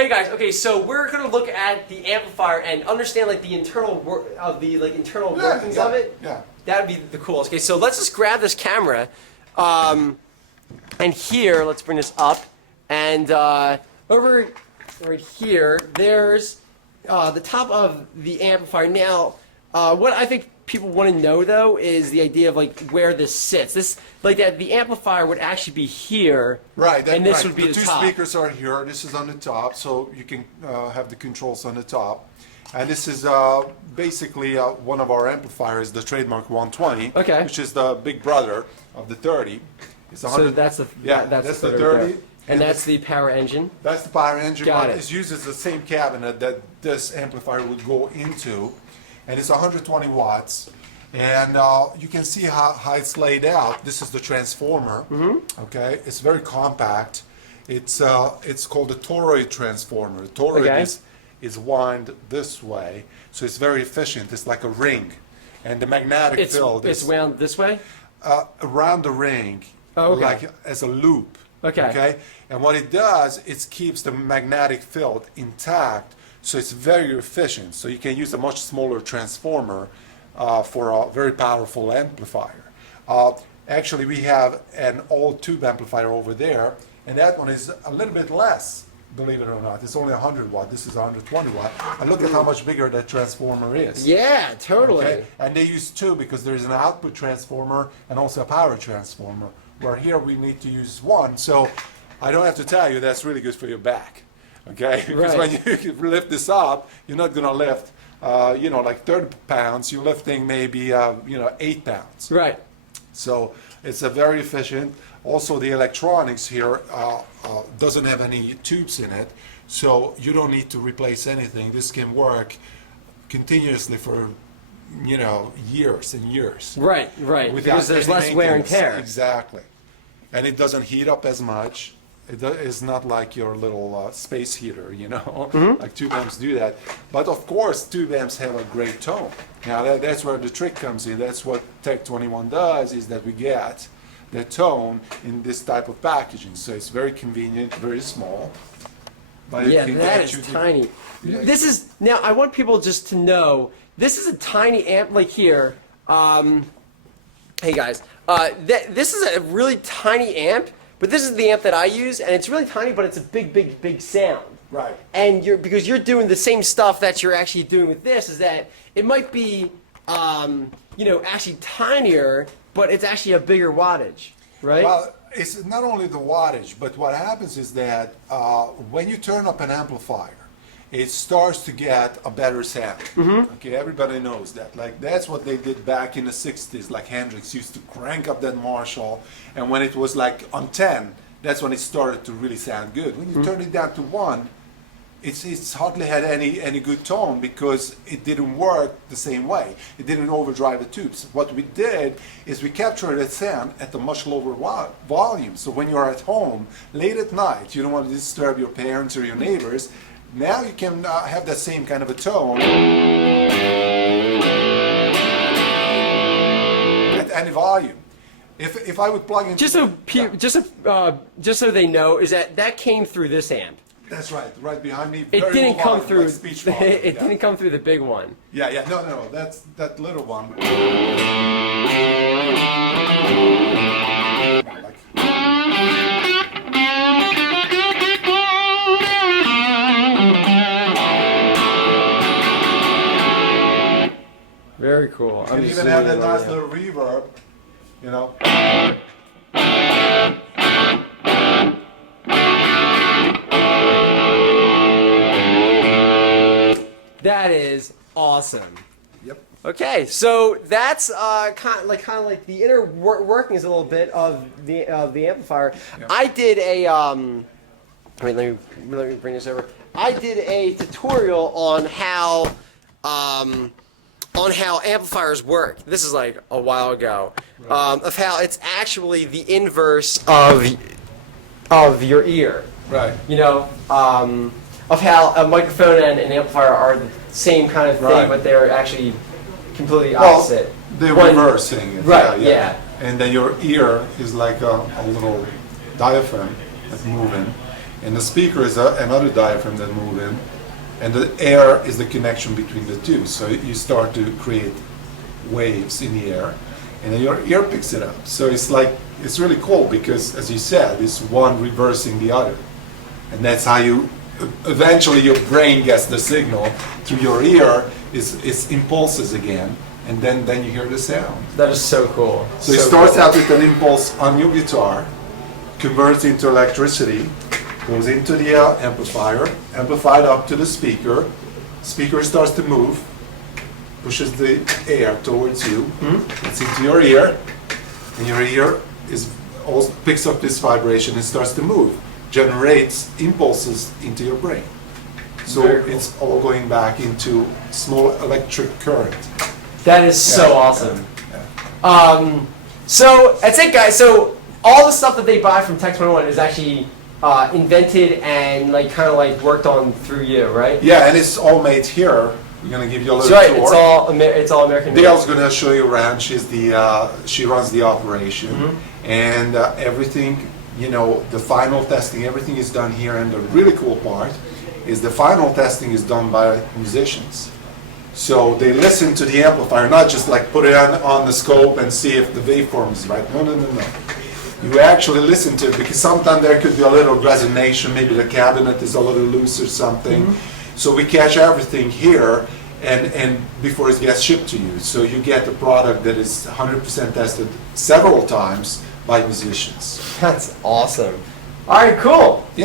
Hey guys, okay, so we're gonna look at the amplifier and understand like the internal internal workings of it. Yeah. That'd be the coolest. Okay, so let's just grab this camera, and here, let's bring this up, and over right here, there's the top of the amplifier. Now, what I think people want to know though is the idea of like where this sits. This the amplifier would actually be here, Right, and this right. would be the two top. speakers are here. This is on the top, so you can have the controls on the top. And this is basically one of our amplifiers, the trademark 120, Okay. which is the big brother of the 30. It's So that's the that's the 30, right there. and that's the power engine. That's the power engine. Got But it. it uses the same cabinet that this amplifier would go into, and it's 120 watts. And you can see how it's laid out. This is the transformer. Okay, it's very compact. It's called a toroid transformer. The toroid Okay. is wound this way, so it's very efficient. It's like a ring, and the magnetic field It's is wound this way. around the ring, Oh, okay. like as a loop. Okay. And what it does, it keeps the magnetic field intact, so it's very efficient. So you can use a much smaller transformer for a very powerful amplifier. Actually, we have an old tube amplifier over there, and that one is a little bit less, believe it or not. It's only 100 watt. This is 120 watt. And look at how much bigger that transformer is. Yeah, totally. Okay? And they use two because there's an output transformer and also a power transformer, where here we need to use one. So I don't have to tell you that's really good for your back. Okay? Because when you lift this up, you're not going to lift like 30 pounds, you're lifting maybe, 8 pounds. Right. So it's a very efficient. Also, the electronics here doesn't have any tubes in it, so you don't need to replace anything. This can work continuously for, years and years. Right. Without Because there's any less wear and maintenance. tear. Exactly. And it doesn't heat up as much. It's not like your little space heater, like tube amps do that. But of course, tube amps have a great tone. Now that's where the trick comes in. That's what Tech 21 does, is that we get the tone in this type of packaging. So it's very convenient, very small. But it Yeah, can that get is you to- tiny. Yeah. This is now. I want people just to know this is a tiny amp. Like here, hey guys, this is a really tiny amp. But this is the amp that I use, and it's really tiny, but it's a big sound. Right. And because you're doing the same stuff that you're actually doing with this, is that it might be, actually tinier, but it's actually a bigger wattage, right? Well, it's not only the wattage, but what happens is that when you turn up an amplifier, it starts to get a better sound. Okay, everybody knows that. Like that's what they did back in the 60s. Like Hendrix used to crank up that Marshall, and when it was like on 10, that's when it started to really sound good. When you turn it down to 1, it's hardly had any good tone because it didn't work the same way. It didn't overdrive the tubes. What we did is we captured that sound at a much lower volume. So when you're at home late at night, you don't want to disturb your parents or your neighbors. Now you can have that same kind of a tone at any volume. If I would plug in just so they know, is that came through this amp. That's right behind me. It very didn't low come volume, through. like speech volume, It yeah. didn't come through the big one. Yeah, no, that's that little one. Very cool. You can even have that nice little reverb, That is awesome. Yep. Okay, so that's kind of like the inner workings a little bit of the amplifier. Yeah. I did a wait, let me bring this over. I did a tutorial on how amplifiers work. This is like a while ago, of how it's actually the inverse of your ear. Right. Of how a microphone and an amplifier are the same kind of thing, Right. but they're actually completely Well, opposite. they're One- reversing it. Right, yeah. And then your ear is like a little diaphragm that's moving. and the speaker is another diaphragm that move in, and the air is the connection between the two. So you start to create waves in the air, and then your ear picks it up. So it's really cool because, as you said, it's one reversing the other, and that's how you eventually your brain gets the signal through your ear. It's impulses again, and then you hear the sound. That is so cool. So it starts out with an impulse on your guitar, converts into electricity, goes into the amplifier, amplified up to the speaker. Speaker starts to move, pushes the air towards you. It's into your ear, and your ear also picks up this vibration and starts to move, generates impulses into your brain. So Very cool. it's all going back into small electric current. That is so awesome. Yeah. So that's it, guys. So all the stuff that they buy from Tech 21 is actually invented and kind of worked on through you, right? Yeah, and it's all made here. We're gonna give you a little That's right. tour. It's all American. Dale's gonna show you around. She runs the operation, and everything. The final testing, everything is done here. And the really cool part is the final testing is done by musicians. So they listen to the amplifier, not just put it on the scope and see if the waveform is right. No. You actually listen to it because sometimes there could be a little resonation. Maybe the cabinet is a little loose or something. So we catch everything here and before it gets shipped to you. So you get a product that is 100% tested several times by musicians. That's awesome. All right, cool. Yeah.